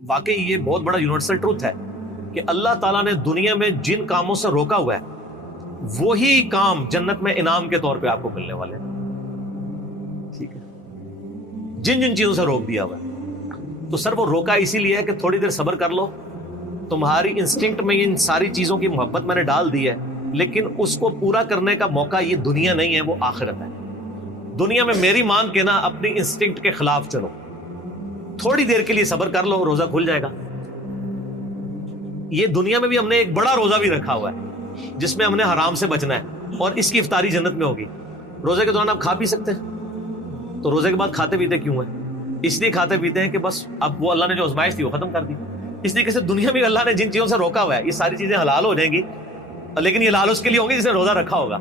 واقعی یہ بہت بڑا یونیورسل ٹروتھ ہے کہ اللہ تعالیٰ نے دنیا میں جن کاموں سے روکا ہوا ہے وہی کام جنت میں انعام کے طور پہ آپ کو ملنے والے ہیں. ٹھیک ہے, جن جن چیزوں سے روک دیا ہوا ہے تو سر وہ روکا اسی لیے ہے کہ تھوڑی دیر صبر کر لو, تمہاری انسٹنکٹ میں ان ساری چیزوں کی محبت میں نے ڈال دی ہے, لیکن اس کو پورا کرنے کا موقع یہ دنیا نہیں ہے, وہ آخرت ہے. دنیا میں میری مان کے نا اپنی انسٹنکٹ کے خلاف چلو, تھوڑی دیر کے لیے صبر کر لو, روزہ کھل جائے گا. یہ دنیا میں بھی ہم نے ایک بڑا روزہ بھی رکھا ہوا ہے جس میں ہم نے حرام سے بچنا ہے, اور اس کی افطاری جنت میں ہوگی. روزے کے دوران آپ کھا پی سکتے ہیں, تو روزے کے بعد کھاتے پیتے کیوں ہیں؟ اس لیے کھاتے پیتے ہیں کہ بس اب وہ اللہ نے جو آزمائش تھی وہ ختم کر دی. اس طریقے سے دنیا میں اللہ نے جن چیزوں سے روکا ہوا ہے یہ ساری چیزیں حلال ہو جائیں گی, لیکن یہ حلال اس کے لیے ہوگی جس نے روزہ رکھا ہوگا,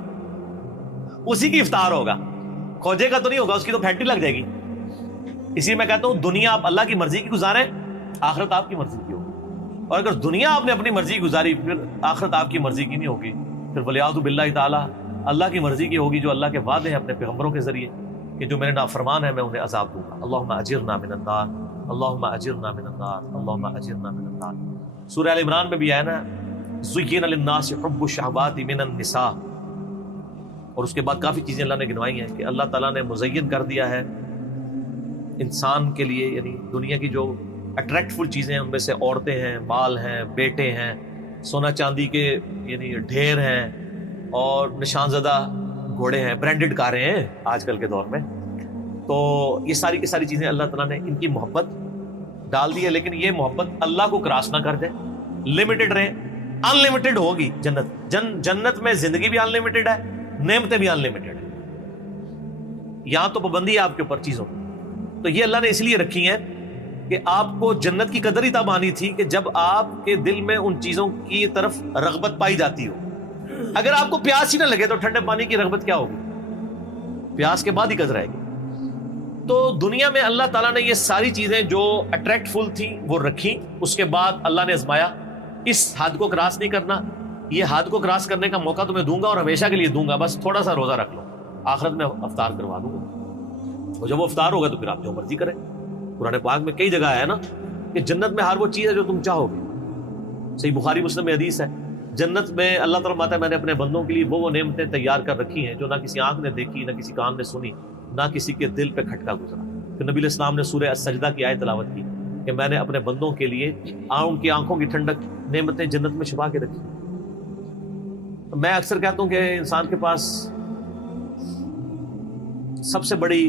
اسی کی افطار ہوگا. کھوجے کا تو نہیں ہوگا, اس کی تو پھینٹی لگ جائے گی. اسی میں کہتا ہوں دنیا آپ اللہ کی مرضی کی گزاریں, آخرت آپ کی مرضی کی ہوگی. اور اگر دنیا آپ نے اپنی مرضی گزاری پھر آخرت آپ کی مرضی کی نہیں ہوگی, پھر ولیعوذ باللہ تعالی اللہ کی مرضی کی ہوگی جو اللہ کے وعدے ہیں اپنے پیغمبروں کے ذریعے کہ جو میرے نافرمان ہیں میں انہیں عذاب دوں گا. اللہم اجرنا من النار, اللہم اجرنا من النار, اللہم اجرنا من النار. سورہ ال عمران میں بھی آیا نا زُيِّنَ لِلنَّاسِ حُبُّ الشَّهَوَاتِ مِنَ النِّسَاءِ, اور اس کے بعد کافی چیزیں اللہ نے گنوائی ہیں کہ اللہ تعالیٰ نے مزین کر دیا ہے انسان کے لیے, یعنی دنیا کی جو اٹریکٹفل چیزیں ہیں ان میں سے عورتیں ہیں, مال ہیں, بیٹے ہیں, سونا چاندی کے یعنی ڈھیر ہیں, اور نشان زدہ گھوڑے ہیں, برانڈڈ کاریں ہیں آج کل کے دور میں. تو یہ ساری کی ساری چیزیں اللہ تعالیٰ نے ان کی محبت ڈال دی ہے, لیکن یہ محبت اللہ کو کراس نہ کر دے, لمیٹڈ رہے. ان لمیٹڈ ہوگی جنت, جنت میں زندگی بھی ان لمیٹڈ ہے, نعمتیں بھی ان لمیٹڈ ہیں. یہاں تو پابندی ہے آپ کے اوپر چیزوں, تو یہ اللہ نے اس لیے رکھی ہیں کہ آپ کو جنت کی قدر ہی تب آنی تھی کہ جب آپ کے دل میں ان چیزوں کی طرف رغبت پائی جاتی ہو. اگر آپ کو پیاس ہی نہ لگے تو ٹھنڈے پانی کی رغبت کیا ہوگی؟ پیاس کے بعد ہی قدر آئے گی. تو دنیا میں اللہ تعالیٰ نے یہ ساری چیزیں جو اٹریکٹ فل تھیں وہ رکھی, اس کے بعد اللہ نے آزمایا اس حد کو کراس نہیں کرنا, یہ حد کو کراس کرنے کا موقع تمہیں دوں گا اور ہمیشہ کے لیے دوں گا, بس تھوڑا سا روزہ رکھ لو, آخرت میں افطار کروا دوں گا. اور جب وہ افطار ہوگا تو پھر آپ جو مرضی کریں. قرآن پاک میں کئی جگہ آیا نا کہ جنت میں ہر وہ چیز ہے جو تم چاہو گے. صحیح بخاری مسلم میں حدیث ہے, جنت میں اللہ تعالیٰ فرماتا ہے میں نے اپنے بندوں کے لیے وہ نعمتیں تیار کر رکھی ہیں جو نہ کسی آنکھ نے دیکھی, نہ کسی کان نے سنی, نہ کسی کے دل پہ کھٹکا گزرا. پھر نبی علیہ السلام نے سورہ السجدہ کی آیت تلاوت کی کہ میں نے اپنے بندوں کے لیے ان کی آنکھوں کی ٹھنڈک نعمتیں جنت میں چھپا کے رکھی. میں اکثر کہتا ہوں کہ انسان کے پاس سب سے بڑی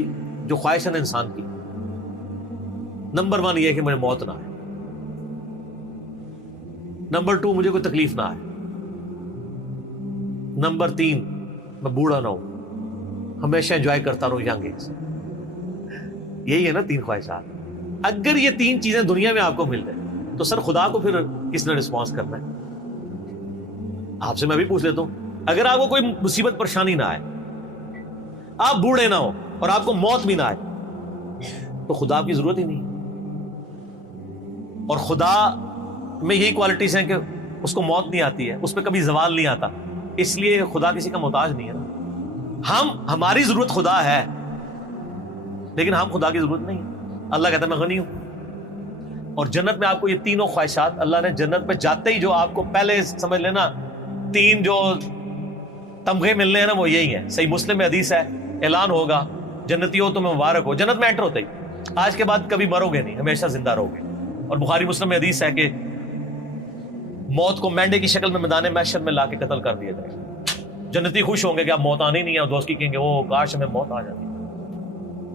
جو خواہش ہے نا انسان کی, نمبر 1 یہ ہے کہ مجھے موت نہ آئے, نمبر 2 مجھے کوئی تکلیف نہ آئے, نمبر 3 میں بوڑھا نہ ہوں, ہمیشہ انجوائے کرتا رہوں ینگ ایج. یہی ہے نا 3 خواہشات. اگر یہ 3 چیزیں دنیا میں آپ کو مل جائیں تو سر خدا کو پھر کس نے رسپانس کرنا ہے؟ آپ سے میں بھی پوچھ لیتا ہوں, اگر آپ کو کوئی مصیبت پریشانی نہ آئے, آپ بوڑھے نہ ہو اور آپ کو موت بھی نہ آئے, تو خدا کی ضرورت ہی نہیں. اور خدا میں یہی کوالٹیز ہیں کہ اس کو موت نہیں آتی ہے, اس پہ کبھی زوال نہیں آتا, اس لیے خدا کسی کا محتاج نہیں ہے نا. ہماری ضرورت خدا ہے لیکن ہم خدا کی ضرورت نہیں ہے. اللہ کہتا ہے میں غنی ہوں. اور جنت میں آپ کو یہ تینوں خواہشات اللہ نے جنت میں جاتے ہی جو آپ کو پہلے سمجھ لینا 3 جو تمغے ملنے ہیں نا وہ یہی ہیں. صحیح مسلم میں حدیث ہے, اعلان ہوگا جنتی ہو تمہیں مبارک ہو. جنت میں انٹر ہوتے ہی آج کے بعد کبھی مرو گے نہیں, ہمیشہ زندہ رہو گے. اور بخاری مسلم میں حدیث ہے کہ موت کو مینڈے کی شکل میں میدان محشر میں لا کے قتل کر دیا جائے. جنتی خوش ہوں گے کہ اب موت آنی نہیں ہے, اور دوست کی کہیں گے وہ کاش ہمیں موت آ جاتی.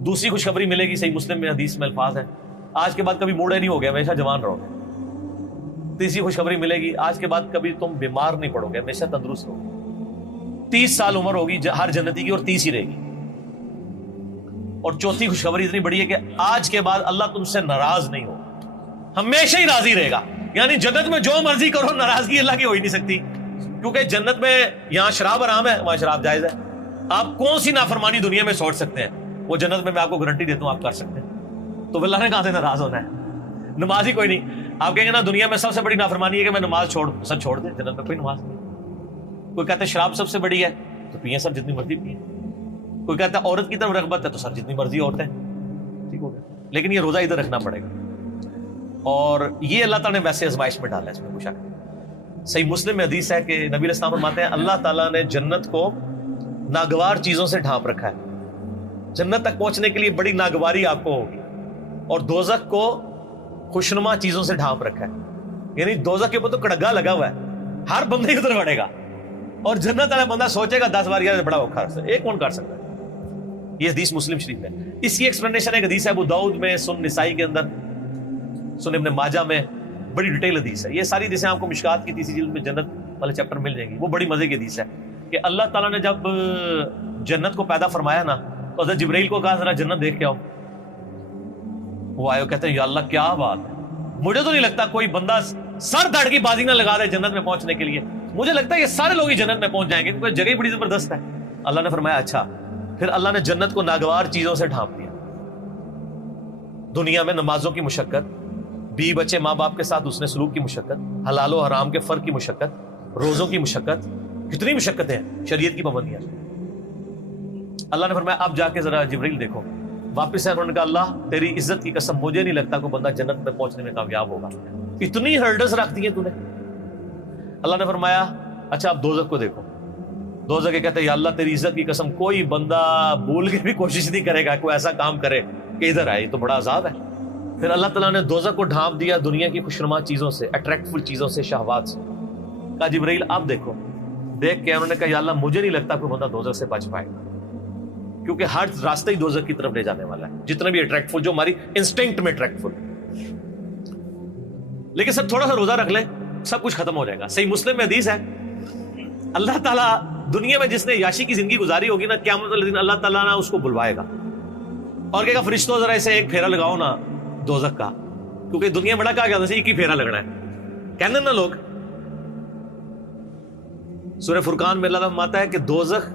دوسری خوشخبری ملے گی, صحیح مسلم میں حدیث میں الفاظ ہیں آج کے بعد کبھی بوڑھے نہیں ہوگے, ہمیشہ جوان رہو گے. تیسری خوشخبری ملے گی آج کے بعد کبھی تم بیمار نہیں پڑو گے, ہمیشہ تندرست رہو گے. 30 سال عمر ہوگی ہر جنتی کی اور 30 ہی رہے گی. اور چوتھی خوشخبری اتنی بڑی ہے کہ آج کے بعد اللہ تم سے ناراض نہیں ہو, ہمیشہ ہی راضی رہے گا. یعنی جنت میں جو مرضی کرو ناراضگی اللہ کی ہو ہی نہیں سکتی, کیونکہ جنت میں یہاں شراب حرام ہے, وہاں شراب جائز ہے. آپ کون سی نافرمانی دنیا میں سوچ سکتے ہیں, وہ جنت میں آپ کو گارنٹی دیتا ہوں آپ کر سکتے ہیں. تو اللہ نے کہاں سے ناراض ہونا ہے؟ نماز ہی کوئی نہیں. آپ کہیں گے نا دنیا میں سب سے بڑی نافرمانی ہے کہ میں نماز سب چھوڑ دیں, جنت میں کوئی نماز نہیں. کوئی کہتا ہے شراب سب سے بڑی ہے تو پیئیں سب جتنی مرضی پیئیں. کوئی کہتا ہے عورت کی طرف رغبت ہے تو سر جتنی مرضی عورتیں, ٹھیک ہو گیا. لیکن یہ روزہ ادھر رکھنا پڑے گا. اور یہ اللہ تعالیٰ نے ویسے آزمائش میں ڈالا ہے، اس میں پوچھا۔ صحیح مسلم میں حدیث ہے کہ نبی علیہ السلام فرماتے ہیں اللہ تعالیٰ نے جنت کو ناگوار چیزوں سے ڈھانپ رکھا ہے، جنت تک پہنچنے کے لیے بڑی ناگواری آپ کو ہوگی، اور دوزخ کو خوشنما چیزوں سے ڈھانپ رکھا ہے، یعنی دوزخ کے اوپر تو کڑگا لگا ہوا ہے، ہر بندے ہی ادھر بڑھے گا، اور جنت والا بندہ سوچے گا 10 بار یار بڑا اوکھا ہے، ایک کون کر سکتا ہے؟ یہ حدیث مسلم شریف ہے۔ اس کی ایکسپلینیشن ایک حدیث ہے ابو داؤد میں، سنن نسائی کے اندر، سنن ابن ماجہ میں، بڑی ڈیٹیل حدیث ہے۔ یہ ساری حدیثیں آپ کو مشکات کی تیسری جلد میں جنت والے چیپٹر مل جائیں گی، وہ بڑی مزے کی حدیث ہے کہ اللہ تعالیٰ نے جب جنت کو پیدا فرمایا نا تو حضرت جبرائیل کو کہا ذرا جنت دیکھ کے آؤ، وہ آئے کہتے ہیں یا اللہ کیا بات ہے، مجھے تو نہیں لگتا کوئی بندہ سر دھڑ کی بازی نہ لگا دے جنت میں پہنچنے کے لیے، مجھے لگتا ہے یہ سارے لوگ ہی جنت میں پہنچ جائیں گے کیونکہ جگہ بڑی زبردست ہے۔ اللہ نے فرمایا اچھا، پھر اللہ نے جنت کو ناگوار چیزوں سے ڈھانپ دیا، دنیا میں نمازوں کی مشقت، بیوی بچے ماں باپ کے ساتھ اس نے سلوک کی مشقت، حلال و حرام کے فرق کی مشقت، روزوں کی مشقت، کتنی مشقتیں ہیں، شریعت کی پابندیاں۔ اللہ نے فرمایا اب جا کے ذرا جبرائیل دیکھو، واپس ہے، انہوں نے کہا اللہ تیری عزت کی قسم مجھے نہیں لگتا کوئی بندہ جنت میں پہنچنے میں کامیاب ہوگا، اتنی ہرڈلز رکھ دی ہیں تو نے۔ اللہ نے فرمایا اچھا اب دوزخ کو دیکھو، دوزخ کے کہتے ہیں یا اللہ تیری عزت کی قسم کوئی بندہ بھول کے بھی کوشش نہیں کرے گا کوئی ایسا کام کرے کہ ادھر آئے، یہ تو بڑا عذاب ہے۔ پھر اللہ تعالیٰ نے دوزخ کو ڈھانپ دیا دنیا کی خوشنما چیزوں سے، اٹریکٹفل چیزوں سے، شہوات سے۔ کہا جبرائیل آپ دیکھو، دیکھ کے انہوں نے کہا یا اللہ مجھے نہیں لگتا کوئی بندہ دوزخ سے بچ پائے گا، کیونکہ ہر راستہ ہی دوزخ کی طرف لے جانے والا ہے، جتنا بھی اٹریکٹفل، جو ہماری انسٹنکٹ میں اٹریکٹفل۔ لیکن سب تھوڑا سا روزہ رکھ لے سب کچھ ختم ہو جائے گا۔ صحیح مسلم میں حدیث ہے اللہ تعالیٰ دنیا میں جس نے یاشی کی زندگی گزاری ہوگی نا، قیامت والے دن اللہ تعالیٰ نا اس کو بلوائے گا اور کہے گا فرشتوں ذرا اسے ایک پھیرا لگاؤ نا دوزخ کا، کیونکہ دنیا بڑا کہا گیا تھا ایک ہی پھیرا لگنا ہے، کہنے نا لوگ۔ سورہ فرقان میں اللہ تعالیٰ فرماتا ہے کہ دوزخ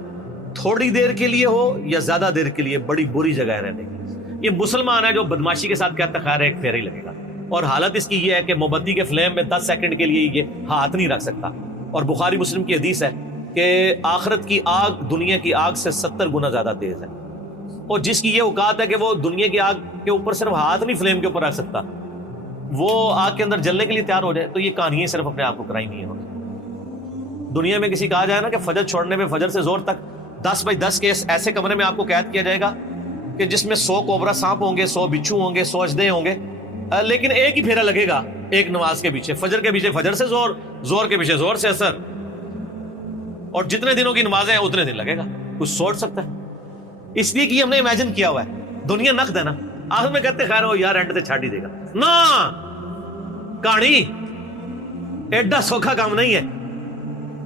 تھوڑی دیر کے لیے ہو یا زیادہ دیر کے لیے بڑی بری جگہ ہے رہنے کی۔ یہ مسلمان ہے جو بدماشی کے ساتھ کہتا خیر ایک پھیرا ہی لگے گا، اور حالت اس کی یہ ہے کہ موم بتی کے فلیم میں 10 سیکنڈ کے لیے یہ ہاتھ نہیں رکھ سکتا۔ اور بخاری مسلم کی حدیث ہے کہ آخرت کی آگ دنیا کی آگ سے 70 گنا زیادہ تیز ہے، اور جس کی یہ اوقات ہے کہ وہ دنیا کی آگ کے اوپر صرف ہاتھ نہیں فلیم کے اوپر رکھ سکتا، وہ آگ کے اندر جلنے کے لیے تیار ہو جائے، تو یہ کہانیاں صرف اپنے آپ کو کرائی نہیں ہے۔ دنیا میں کسی کہا جائے نا کہ فجر چھوڑنے میں فجر سے زور تک 10 بائی 10 کے ایسے کمرے میں آپ کو قید کیا جائے گا کہ جس میں 100 کوبرا سانپ ہوں گے، 100 بچھو ہوں گے، 100 اژدھے ہوں گے، لیکن ایک ہی پھیرا لگے گا ایک نماز کے پیچھے، فجر کے پیچھے فجر سے زور، زور کے پیچھے زور سے اثر، اور جتنے دنوں کی نمازیں ہیں اتنے دن لگے گا۔ کچھ سوچ سکتا ہے؟ اس لیے کہ یہ ہم نے امیجن کیا ہوا ہے، دنیا نقد ہے نا، آخر میں کہتے خیر ہو یار اینڈ تے چھاڑ ہی دے گا نا، کہانی ایڈا سوکھا کام نہیں ہے۔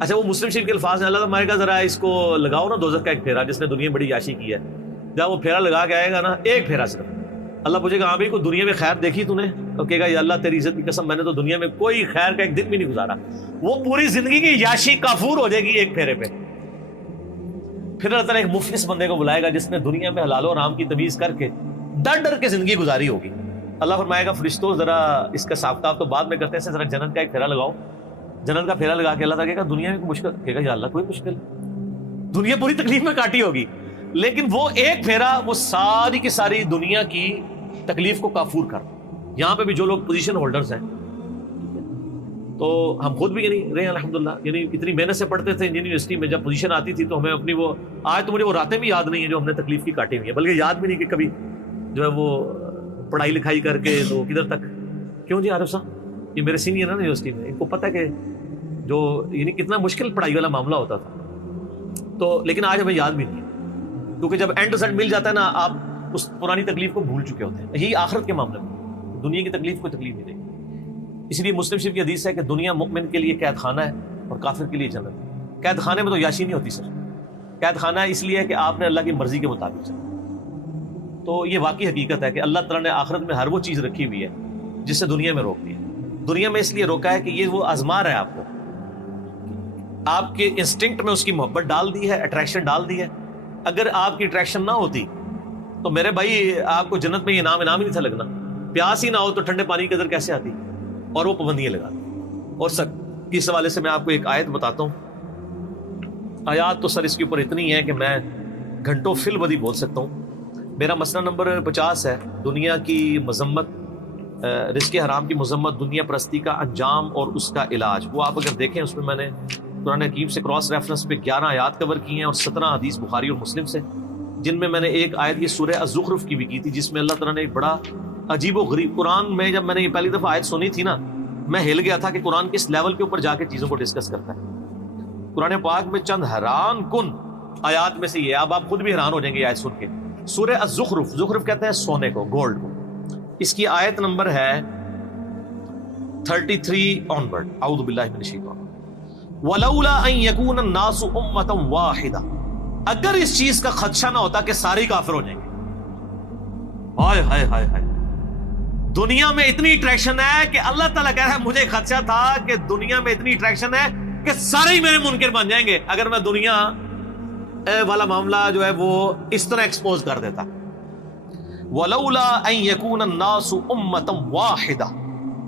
اچھا وہ مسلم شریف کے الفاظ ہیں، اللہ تعالیٰ کا ذرا اس کو لگاؤ نا دوزخ کا ایک پھیرا، جس نے دنیا میں بڑی یاشی کی ہے، جب وہ پھیرا لگا کے آئے گا نا، ایک پھیرا صرف، اللہ پوچھے گا ہاں بھائی کوئی دنیا میں خیر دیکھی تو نے؟ تو کہے گا یا اللہ تیری عزت کی قسم میں نے تو دنیا میں کوئی خیر کا ایک دن بھی نہیں گزارا۔ وہ پوری زندگی کی یاشی کافور ہو جائے گی ایک پھیرے پہ۔ پھر اللہ تعالیٰ ایک مفلس بندے کو بلائے گا جس نے دنیا میں حلال و حرام کی تمیز کر کے ڈر ڈر کے زندگی گزاری ہوگی۔ اللہ فرمائے گا فرشتوں ذرا اس کا حساب کتاب تو بعد میں کرتے ہیں، ذرا جنت کا ایک پھیرا لگاؤ۔ جنت کا پھیرا لگا کے اللہ تعالیٰ کہے گا دنیا میں کوئی مشکل، کہے گا یا اللہ کوئی مشکل، دنیا پوری تکلیف میں کاٹی ہوگی، لیکن وہ ایک پھیرا وہ ساری کی ساری دنیا کی تکلیف کو کافور کر۔ یہاں پہ بھی جو لوگ پوزیشن ہولڈرز ہیں، تو ہم خود بھی یعنی رہے الحمدللہ، یعنی اتنی محنت سے پڑھتے تھے یونیورسٹی میں، جب پوزیشن آتی تھی تو ہمیں اپنی وہ آج تو مجھے وہ راتیں بھی یاد نہیں ہیں جو ہم نے تکلیف کی کاٹی ہوئی ہیں، بلکہ یاد بھی نہیں کہ کبھی جو ہے وہ پڑھائی لکھائی کر کے تو کدھر تک۔ کیوں جی عارف صاحب یہ میرے سینئر ہیں نا یونیورسٹی میں، ان کو پتہ ہے کہ جو یعنی کتنا مشکل پڑھائی والا معاملہ ہوتا تھا، تو لیکن آج ہمیں یاد بھی نہیں ہے، کیونکہ جب اینڈ رزلٹ مل جاتا ہے نا آپ اس پرانی تکلیف کو بھول چکے ہوتے ہیں۔ یہی آخرت کے معاملے میں دنیا کی تکلیف کوئی تکلیف نہیں دے۔ اس لیے مسلم شریف کی حدیث ہے کہ دنیا مومن کے لیے قید خانہ ہے اور کافر کے لیے جنت۔ قید خانے میں تو یاشی نہیں ہوتی سر، قید خانہ اس لیے ہے کہ آپ نے اللہ کی مرضی کے مطابق چلنا۔ تو یہ واقعی حقیقت ہے کہ اللہ تعالیٰ نے آخرت میں ہر وہ چیز رکھی ہوئی ہے جس سے دنیا میں روک دیا۔ دنیا میں اس لیے روکا ہے کہ یہ وہ آزما رہا ہے آپ کو، آپ کے انسٹنکٹ میں اس کی محبت ڈال دی ہے، اٹریکشن ڈال دی ہے۔ اگر آپ کی اٹریکشن نہ ہوتی تو میرے بھائی آپ کو جنت میں یہ انعام ہی نہیں تھا لگنا۔ پیاس ہی نہ ہو تو ٹھنڈے پانی کی قدر کیسے آتی، اور وہ پابندیاں لگا دی۔ اور سر اس حوالے سے میں آپ کو ایک آیت بتاتا ہوں، آیات تو سر اس کے اوپر اتنی ہے کہ میں گھنٹوں فل بدی بول سکتا ہوں۔ میرا مسئلہ نمبر 50 ہے، دنیا کی مذمت رزق حرام کی مذمت، دنیا پرستی کا انجام اور اس کا علاج، وہ آپ اگر دیکھیں اس میں میں نے قرآن حکیم سے کراس ریفرنس پہ 11 آیات کور کی ہیں اور 17 حدیث بخاری اور مسلم سے، جن میں نے ایک آیت یہ سورہ الزخرف کی بھی کی تھی، جس میں اللہ تعالیٰ نے ایک بڑا عجیب و غریب، قرآن میں جب میں نے یہ پہلی دفعہ آیت سنی تھی نا، میں ہل گیا تھا کہ قرآن کس لیول کے اوپر جا کے چیزوں کو ڈسکس کرتا ہے۔ قرآن پاک میں چند حیران کن آیات میں سے یہ، اب آپ خود بھی حیران ہو جائیں گے یہ آیت سن کے۔ سورہ الزخرف، زخرف کہتے ہیں سونے کو، گولڈ کو، اس کی آیت نمبر ہے 33 آنورڈ۔ اعوذ باللہ من الشیطان ولولا ان یکون الناس امۃ واحدہ، اگر اس چیز کا خدشہ نہ ہوتا کہ سارے کافر ہو جائیں گے۔ ہائے ہائے ہائے ہائے، دنیا میں اتنی اٹریکشن ہے کہ اللہ تعالیٰ کہہ رہا ہے مجھے خدشہ تھا کہ دنیا میں اتنی اٹریکشن ہے کہ سارے ہی میرے منکر بن جائیں گے اگر میں دنیا والا معاملہ جو ہے وہ اس طرح ایکسپوز کر دیتا۔ ولولا ان یکون الناس امۃ واحدہ،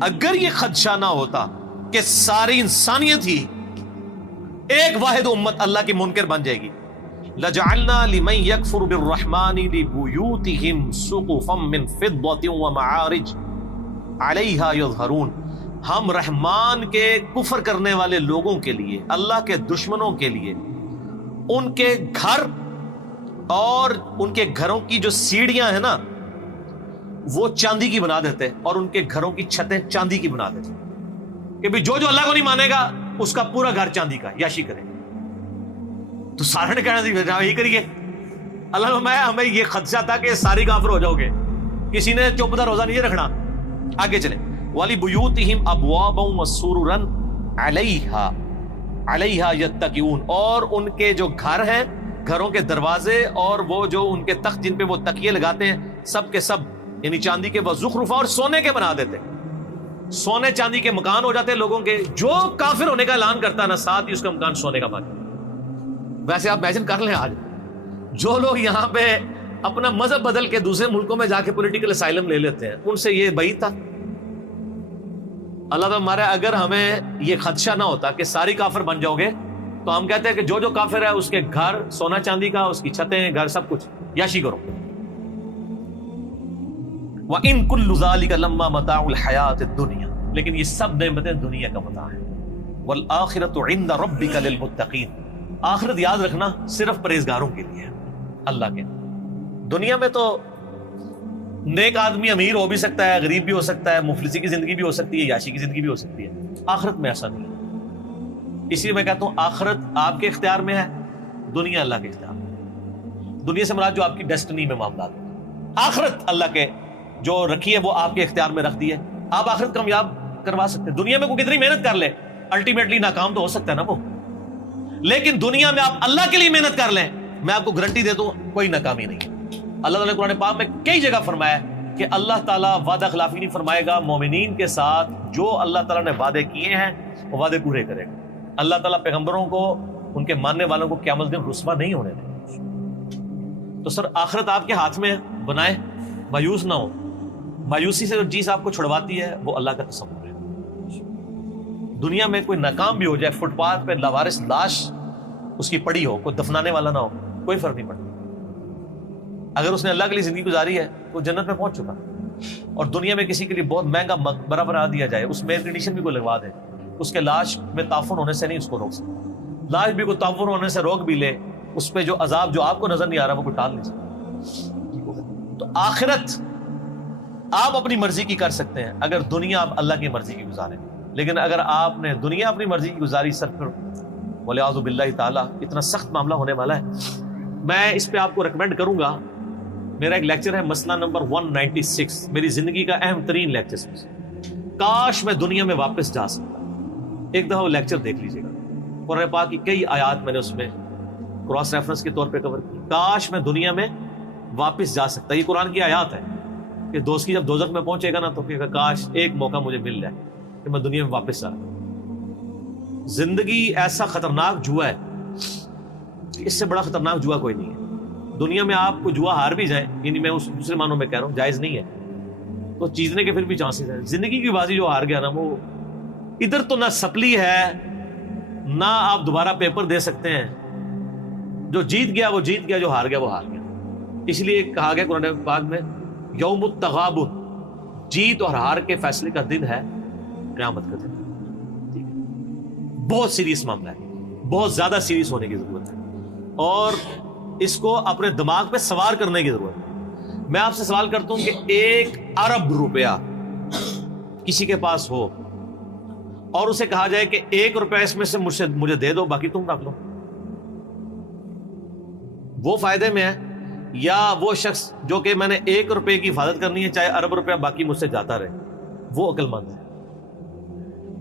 اگر یہ خدشہ نہ ہوتا کہ ساری انسانیت ہی ایک واحد امت اللہ کی منکر بن جائے گی، لجعلنا لمن یکفر بالرحمن لبیوتہم سقفا من فضة ومعارج علیہا یظہرون، ہم رحمان کے کفر کرنے والے لوگوں کے لیے، اللہ کے دشمنوں کے لیے، ان کے گھر اور ان کے گھروں کی جو سیڑھیاں ہیں نا وہ چاندی کی بنا دیتے، اور ان کے گھروں کی چھتیں چاندی کی بنا دیتے کہ بھی جو اللہ کو نہیں مانے گا اس کا پورا گھر چاندی کا، یاشی کرے۔ تو سارے نے کہنا یہی کریے، اللہ میں ہمیں یہ خدشہ تھا کہ ساری کافر ہو جاؤ گے، کسی نے چوپدہ روزہ نہیں رکھنا۔ آگے چلیں، وَلِبُيُوتِهِمْ أَبْوَابًا وَسُرُرًا عَلَيْهَا يَتَّكِئُونَ، اور ان کے جو گھر ہیں، گھروں کے دروازے اور وہ جو ان کے تخت جن پہ وہ تکیے لگاتے ہیں، سب کے سب یعنی چاندی کے، وزخرفا، اور سونے کے بنا دیتے، سونے چاندی کے مکان ہو جاتے لوگوں کے۔ جو کافر ہونے کا اعلان کرتا ہے نا، ساتھ ہی اس کا مکان سونے کا بن۔ ویسے آپ امیجن کر لیں، آج جو لوگ یہاں پہ اپنا مذہب بدل کے دوسرے ملکوں میں جا کے پولیٹیکل اسائلم لے لیتے ہیں، ان سے یہ بعید تھا۔ اللہ تعالیٰ ہمارے، اگر ہمیں یہ خدشہ نہ ہوتا کہ ساری کافر بن جاؤ گے تو ہم کہتے ہیں کہ جو جو کافر ہے اس کے گھر سونا چاندی کا، اس کی چھتیں، گھر، سب کچھ یاشی کرو۔ وَإِن كُلُّ ذَلِكَ لَمَّا مَتَاعُ الْحَيَاةِ الدُّنْيَا، لیکن یہ سب نعمتیں دنیا کا متاع ہیں۔ وَالْآخِرَةُ عِندَ رَبِّكَ لِلْمُتَّقِينَ، آخرت یاد رکھنا صرف پرہیزگاروں کے لیے اللہ کے۔ دنیا میں تو نیک آدمی امیر ہو بھی سکتا ہے، غریب بھی ہو سکتا ہے، مفلسی کی زندگی بھی ہو سکتی ہے، یاشی کی زندگی بھی ہو سکتی ہے۔ آخرت میں ایسا نہیں ہے، اس لیے میں کہتا ہوں آخرت آپ کے اختیار میں ہے، دنیا اللہ کے اختیار میں۔ دنیا سے مراد جو آپ کی ڈیسٹنی میں معاملات ہیں، آخرت اللہ کے جو رکھی ہے وہ آپ کے اختیار میں رکھ دی ہے۔ آپ آخرت کامیاب کروا سکتے ہیں۔ دنیا میں کوئی کتنی محنت کر لے، الٹیمیٹلی ناکام تو ہو سکتا ہے نا وہ، لیکن دنیا میں آپ اللہ کے لیے محنت کر لیں، میں آپ کو گارنٹی دیتا ہوں کوئی ناکامی نہیں۔ اللہ تعالیٰ نے قرآن پاک میں کئی جگہ فرمایا کہ اللہ تعالیٰ وعدہ خلافی نہیں فرمائے گا مومنین کے ساتھ، جو اللہ تعالیٰ نے وعدے کیے ہیں وہ وعدے پورے کرے گا۔ اللہ تعالیٰ پیغمبروں کو، ان کے ماننے والوں کو قیامت دن رسوا نہیں ہونے دے گا۔ تو سر آخرت آپ کے ہاتھ میں ہے، بنائے، مایوس نہ ہو۔ مایوسی سے جو چیز آپ کو چھڑواتی ہے وہ اللہ کا تصور ہے۔ دنیا میں کوئی ناکام بھی ہو جائے، فٹ پاتھ پہ لاوارث لاش اس کی پڑی ہو، کوئی دفنانے والا نہ ہو، کوئی فرق نہیں پڑتا۔ اگر اس نے اللہ کے لیے زندگی گزاری ہے تو جنت میں پہنچ چکا۔ اور دنیا میں کسی کے لیے بہت مہنگا مقبرہ بنا دیا جائے، اس میں ایئر کنڈیشن بھی کوئی لگوا دے، اس کے لاش میں تعفن ہونے سے نہیں اس کو روک سکتا۔ لاش بھی کوئی تعفن ہونے سے روک بھی لے، اس پہ جو عذاب جو آپ کو نظر نہیں آ رہا وہ کوئی ٹال نہیں سکتا۔ تو آخرت آپ اپنی مرضی کی کر سکتے ہیں اگر دنیا آپ اللہ کی مرضی کی گزاریں، لیکن اگر آپ نے دنیا اپنی مرضی کی گزاری، سر پھر والعیاذ باللہ تعالیٰ اتنا سخت معاملہ ہونے والا ہے۔ میں اس پہ آپ کو ریکمینڈ کروں گا، میرا ایک لیکچر ہے مسئلہ نمبر 196، میری زندگی کا اہم ترین لیکچر ہے۔ کاش میں دنیا میں واپس جا سکتا، ایک دفعہ وہ لیکچر دیکھ لیجیے گا۔ قرآن پاک کی کئی آیات میں نے اس میں کراس ریفرنس کے طور پہ کور کی۔ کاش میں دنیا میں واپس جا سکتا، یہ قرآن کی آیات ہے کہ دوست کی جب دوزخ میں پہنچے گا نا تو کہے گا کاش ایک موقع مجھے مل جائے کہ میں دنیا میں واپس آ۔ زندگی ایسا خطرناک جوا ہے، اس سے بڑا خطرناک جوا کوئی نہیں ہے۔ دنیا میں آپ کو جوا ہار بھی جائیں، یعنی میں اس دوسرے معنوں میں کہہ رہا ہوں، جائز نہیں ہے، تو جیتنے کے پھر بھی چانسز ہیں۔ زندگی کی بازی جو ہار گیا نا، وہ ادھر تو نہ سپلی ہے، نہ آپ دوبارہ پیپر دے سکتے ہیں۔ جو جیت گیا وہ جیت گیا، جو ہار گیا وہ ہار گیا۔ اس لیے کہا گیا قرآن پاک میں یوم التغابن، جیت اور ہار کے فیصلے کا دن ہے قیامت کا دن. ٹھیک ہے, بہت سیریس معاملہ ہے, بہت زیادہ سیریس ہونے کی ضرورت ہے, اور اس کو اپنے دماغ پہ سوار کرنے کی ضرورت ہے. میں آپ سے سوال کرتا ہوں کہ 1 ارب روپیہ کسی کے پاس ہو اور اسے کہا جائے کہ 1 روپیہ اس میں سے مجھے دے دو, باقی تم رکھ لو, وہ فائدے میں ہے یا وہ شخص جو کہ میں نے 1 روپے کی حفاظت کرنی ہے چاہے ارب روپیہ باقی مجھ سے جاتا رہے, وہ عقل مند ہے؟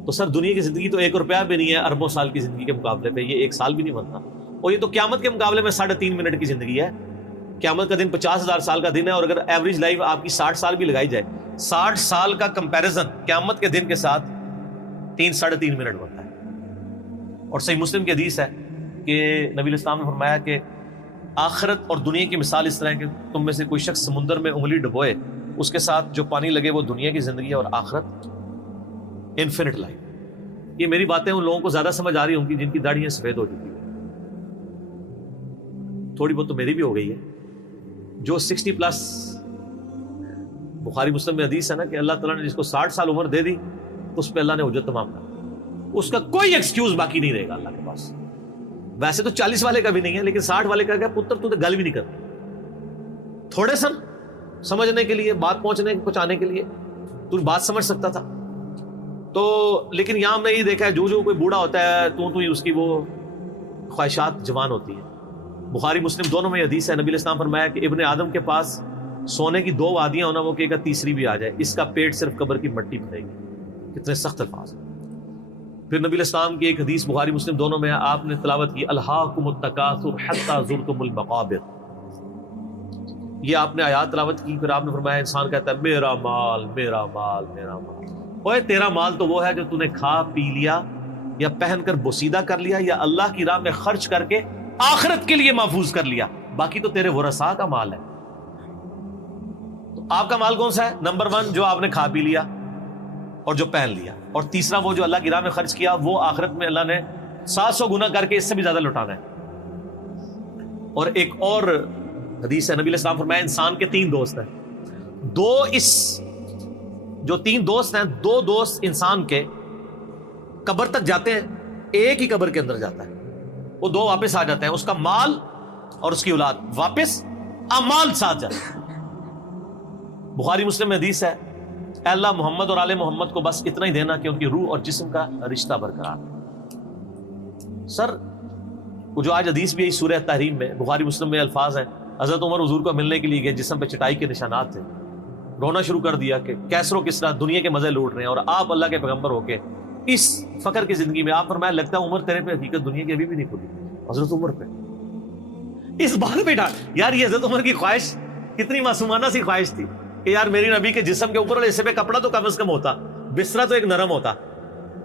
تو سر دنیا کی زندگی تو 1 روپیہ بھی نہیں ہے اربوں سال کی زندگی کے مقابلے پہ, یہ 1 سال بھی نہیں بنتا, اور یہ تو قیامت کے مقابلے میں 3.5 منٹ کی زندگی ہے. قیامت کا دن 50,000 سال کا دن ہے, اور اگر ایوریج لائف آپ کی 60 سال بھی لگائی جائے, 60 سال کا کمپیریزن قیامت کے دن کے ساتھ 3-3.5 منٹ بنتا ہے. اور صحیح مسلم کی حدیث ہے کہ نبی الاسلام نے فرمایا کہ آخرت اور دنیا کی مثال اس طرح ہے کہ تم میں سے کوئی شخص سمندر میں انگلی ڈبوئے, اس کے ساتھ جو پانی لگے وہ دنیا کی زندگی ہے, اور آخرت انفینٹ لائف. یہ میری باتیں ان لوگوں کو زیادہ سمجھ آ رہی ہوں گی جن کی داڑھیاں سفید ہو چکی ہیں, تھوڑی بہت تو میری بھی ہو گئی ہے. جو 60+ بخاری مسلم میں حدیث ہے نا کہ اللہ تعالیٰ نے جس کو 60 سال عمر دے دی تو اس پہ اللہ نے حجت تمام کر, اس کا کوئی ایکسکیوز باقی نہیں رہے گا اللہ کے پاس. ویسے تو 40 والے کا بھی نہیں ہے, لیکن 60 والے کا کیا پتر تو گل بھی نہیں کرتا, تھوڑے سن سمجھنے کے لیے, بات پہنچانے کے لیے تو بات سمجھ سکتا تھا. تو لیکن یہاں ہم نے یہ دیکھا ہے جو کوئی بوڑھا ہوتا ہے تو ہی اس کی وہ خواہشات جوان ہوتی ہیں. بخاری مسلم دونوں میں حدیث ہے, نبی علیہ السلام فرمایا کہ ابن آدم کے پاس سونے کی 2 وادیاں ہونا, وہ کہ ایک تیسری بھی آ جائے, اس کا پیٹ صرف قبر کی مٹی بھرے گی. کتنے سخت الفاظ ہیں. پھر نبی علیہ السلام کی ایک حدیث بخاری مسلم دونوں میں آپ نے تلاوت کی, الہاکم التکاثر حتی زرتم المقابر. یہ آپ نے آیات تلاوت کی, پھر آپ نے فرمایا انسان کہتا ہے میرا مال میرا مال میرا مال. اوے تیرا مال تو وہ ہے جو تو نے کھا پی لیا یا پہن کر بوسیدہ کر لیا یا اللہ کی راہ میں خرچ کر کے آخرت کے لیے محفوظ کر لیا, باقی تو تیرے ورثاء کا مال ہے. تو آپ کا مال کون سا ہے؟ نمبر 1 جو آپ نے کھا پی لیا اور جو پہن لیا, اور تیسرا وہ جو اللہ کی راہ میں خرچ کیا, وہ آخرت میں اللہ نے 700 گنا کر کے اس سے بھی زیادہ لوٹانا ہے. اور ایک اور حدیث ہے, نبی علیہ السلام فرمایا انسان کے 3 دوست ہیں, جو 3 دوست ہیں, 2 دوست انسان کے قبر تک جاتے ہیں, ایک ہی قبر کے اندر جاتا ہے, وہ 2 واپس آ جاتے ہیں, اس کا مال اور اس کی اولاد واپس اعمال ساتھ جاتے ہیں. بخاری مسلم میں حدیث ہے, اے اللہ محمد اور آل محمد کو بس اتنا ہی دینا کہ ان کی روح اور جسم کا رشتہ برقرار. سر وہ جو آج حدیث بھی ہے سورہ تحریم میں, بخاری مسلم میں الفاظ ہیں, حضرت عمر حضور کو ملنے کے لیے گئے, جسم پہ چٹائی کے نشانات تھے, رونا شروع کر دیا کہ کیسرو کس طرح دنیا کے مزے لوٹ رہے ہیں, اور آپ اللہ کے پیغمبر ہو کے اس فقر کی زندگی میں. آپ فرمایا لگتا ہے عمر تیرے پہ حقیقت دنیا کی ابھی بھی نہیں کھلی. حضرت عمر پہ اس بات پہ ڈانٹ, یار یہ حضرت عمر کی خواہش کتنی معصومانہ سی خواہش تھی کہ یار میری نبی کے جسم کے اوپر والے حصے پہ کپڑا تو کم از کم ہوتا, بسترا تو ایک نرم ہوتا,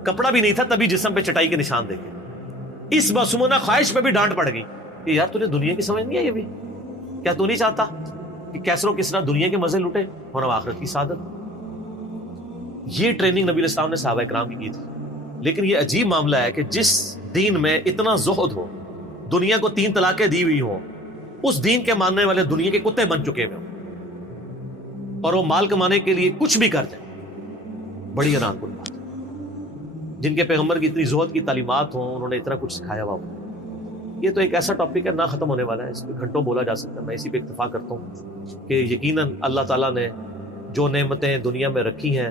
کپڑا بھی نہیں تھا, تبھی جسم پہ چٹائی کے نشان دیکھے. اس معصومانہ خواہش پہ بھی ڈانٹ پڑ گئی کہ یار تجھے دنیا کی سمجھ نہیں ہے, یہ بھی کیا تو نہیں چاہتا کہ کیسرو کس طرح دنیا کے مزے لوٹے اور آخرت کی سعادت. یہ ٹریننگ نبی علیہ السلام نے صحابہ کرام کی تھی. لیکن یہ عجیب معاملہ ہے کہ جس دین میں اتنا زہد ہو, دنیا کو 3 طلاقیں دی ہوئی ہوں, اس دین کے ماننے والے دنیا کے کتے بن چکے ہوئے ہوں, اور وہ مال کمانے کے لیے کچھ بھی کر جائیں. بڑی حیران کن بات. جن کے پیغمبر کی اتنی زہد کی تعلیمات ہوں, انہوں نے اتنا کچھ سکھایا ہوا ہو. یہ تو ایک ایسا ٹاپک ہے نہ ختم ہونے والا ہے, اس پہ گھنٹوں بولا جا سکتا ہے. میں اسی پہ اکتفا کرتا ہوں کہ یقیناً اللہ تعالیٰ نے جو نعمتیں دنیا میں رکھی ہیں,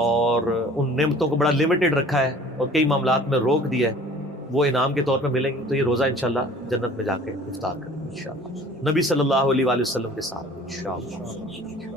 اور ان نعمتوں کو بڑا لمیٹڈ رکھا ہے اور کئی معاملات میں روک دیا ہے, وہ انعام کے طور پہ ملیں گی. تو یہ روزہ انشاءاللہ جنت میں جا کے افطار کریں گے انشاءاللہ, نبی صلی اللہ علیہ وآلہ وسلم کے ساتھ انشاءاللہ.